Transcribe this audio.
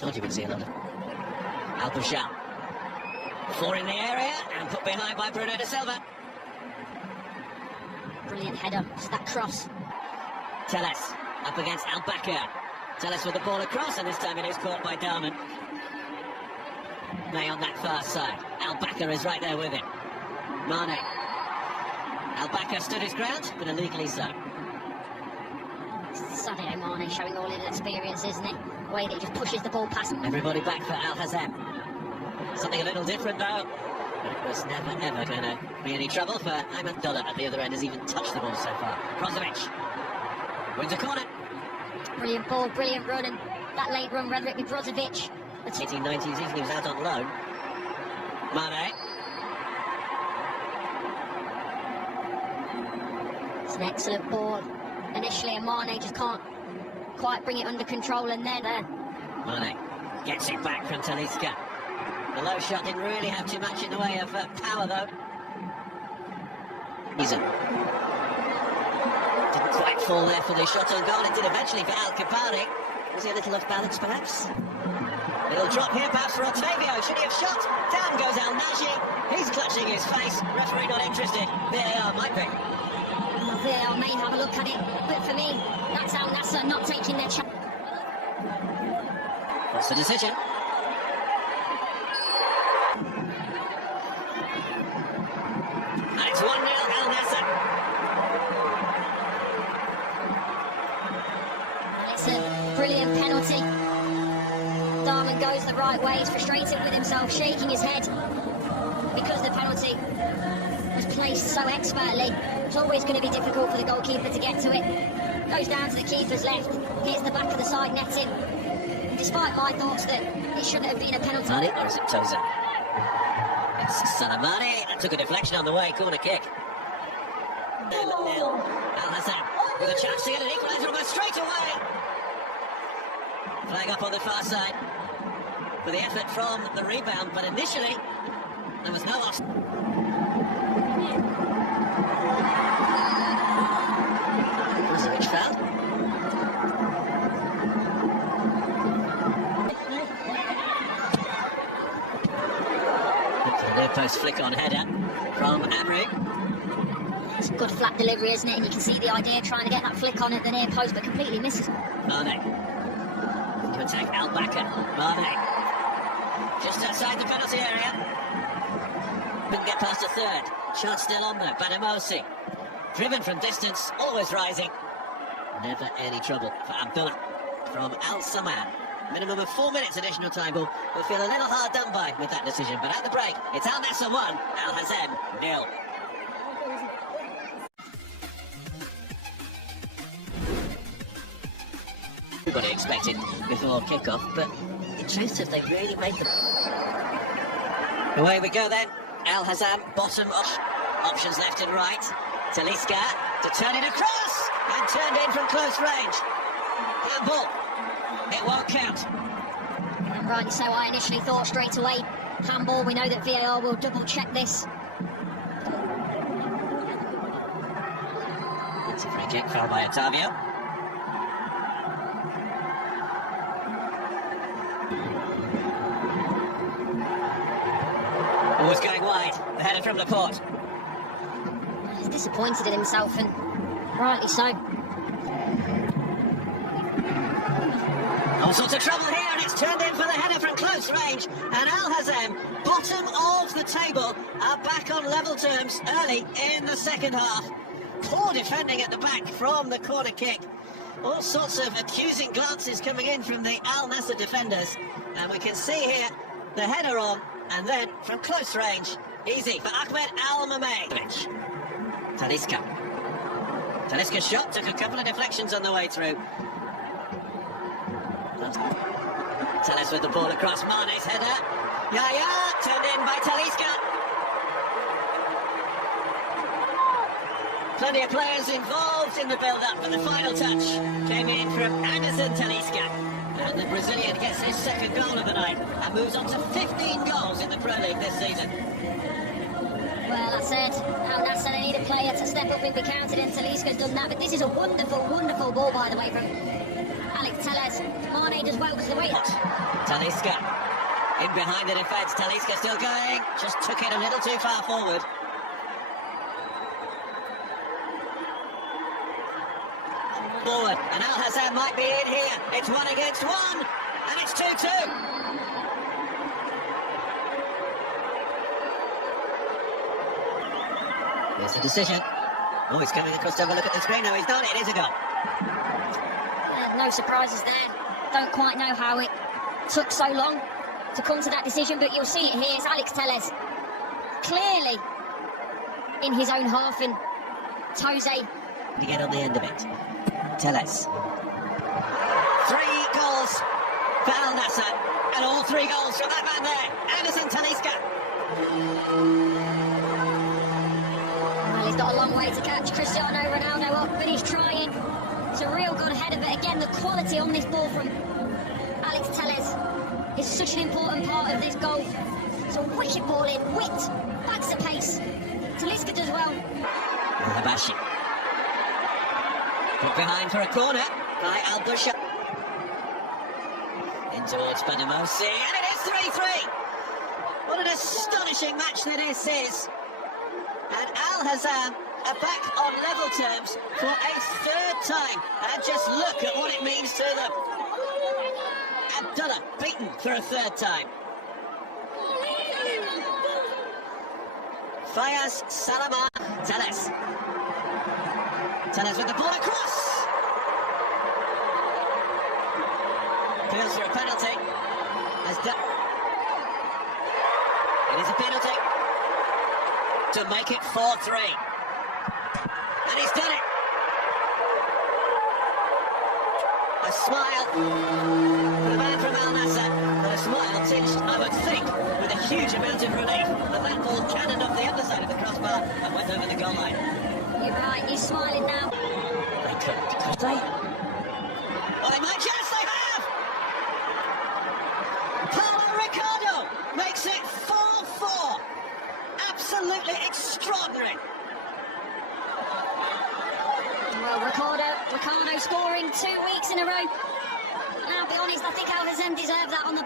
Told you we'd see a lot of Al-Hazem. 4 in the area and put behind by Bruno de Silva. Brilliant header, just that cross. Telles up against Al-Bakr. Telles with the ball across, and this time it is caught by Darman. May on that far side. Al-Bakr is right there with him. Mane. Al-Bakr stood his ground, but illegally so. Sadio Mane showing all his experience, isn't it? The way that he just pushes the ball past. Everybody back for Al-Hazem. Something a little different though. But it was never ever going to be any trouble for Ayman Dollar at the other end. Has even touched the ball so far. Brozovic wins a corner. Brilliant ball, brilliant run, and that late run, whether it be Brozovic. 1890 season, he was out on loan. Mane. It's an excellent ball. Initially, and Mane just can't quite bring it under control, and then Mane gets it back from Talisca. The low shot didn't really have too much in the way of power, though. Didn't quite fall there for the shot on goal. It did eventually for Al-Kapari. Was he a little off balance, perhaps? Little drop here, perhaps for Otavio. Should he have shot? Down goes Al-Nassr. He's clutching his face. Referee not interested. VAR might be. VAR may have a look at it, but for me, that's Al-Nassr not taking their chance. What's the decision? And it's 1-0 Al-Nassr. It's a brilliant penalty. Darman goes the right way. He's frustrated with himself, shaking his head because the penalty was placed so expertly. It's always going to be difficult for the goalkeeper to get to it. Goes down to the keeper's left, hits the back of the side netting. And despite my thoughts that it shouldn't have been a penalty. Mane, or is it Toza? It's Salamani. That took a deflection on the way, corner kick. 0-0. Al-Hazem with a chance to get an equaliser almost straight away. Flag up on the far side for the effort from the rebound, but initially there was no loss. Brozovic fell. The near post flick on header from Amri. It's a good flat delivery, isn't it? And you can see the idea trying to get that flick on at the near post, but completely misses. Mane to attack Al-Bakr. Mane just outside the penalty area. Couldn't get past a third. Shot still on there. Badamosi driven from distance, always rising. Never any trouble for Abdullah from Al-Saman. Minimum of 4 minutes additional time. We'll feel a little hard done by with that decision, but at the break, it's Al-Nassr 1, Al-Hazem 0. Everybody expected before kick-off, but in truth, if they really made them. Away we go then. Al-Hazem, bottom options left and right. Talisca to turn it across and turned in from close range. Handball. It won't count. And rightly so, I initially thought straight away handball. We know that VAR will double check this. It's a free kick, foul by Otavio. Always going wide, the header from Laporte. He's disappointed in himself, and rightly so. All sorts of trouble here, and it's turned in for the header from close range. And Al-Hazem, bottom of the table, are back on level terms early in the second half. Poor defending at the back from the corner kick. All sorts of accusing glances coming in from the Al-Nassr defenders. And we can see here the header on, and then from close range, easy for Ahmed Al-Mameh. Talisca. Talisca's shot took a couple of deflections on the way through. Telles with the ball across. Mane's header. Yaya turned in by Talisca. Plenty of players involved in the build-up, but the final touch came in from Anderson Talisca. And the Brazilian gets his second goal of the night and moves on to 15 goals in the Pro League this season. Well, I said, Al-Nassr, they need a player to step up and be counted, and Talisca's done that. But this is a wonderful, wonderful ball, by the way, from Alex Telles. Mane does well because the way... Talisca. In behind the defence, Talisca still going. Just took it a little too far forward. Forward, and Al-Hazem might be in here. It's 1 against 1, and it's 2-2. Here's the decision. Oh, he's coming across to have a look at the screen. No, he's not. It is a goal. No surprises there. Don't quite know how it took so long to come to that decision, but you'll see it here. It's Alex Telles, clearly in his own half, and Jose to get on the end of it. Telles. 3 goals for Alnassr, and all 3 goals from that man there, Anderson Talisca. Well, he's got a long way to catch Cristiano Ronaldo up, but he's trying. It's a real good header, but again, the quality on this ball from Alex Telles is such an important part of this goal. It's a wicked ball in, wit, backs the pace. Talisca does well. Habashi. Put behind for a corner by Al-Busha. In towards Badamosi, and it is 3-3. What an astonishing match this is. And Al-Hazem are back on level terms for a 3rd time. And just look at what it means to them. Abdullah beaten for a 3rd time. Fayaz Salama. Telles. Telles with the ball across. Appeals for a penalty. Has done. It is a penalty to make it 4-3. And he's done it. A smile for the man from Al-Nassr. A smile tinged, I would think, with a huge amount of relief. But that ball cannoned off the underside of the crossbar and went over the goal line. You're right, he's smiling now. They could they? Oh, they might, yes, they have! Paulo Ricardo makes it 4-4. Absolutely extraordinary. Well, Ricardo scoring 2 weeks in a row. And I'll be honest, I think Al-Hazem deserved that on the...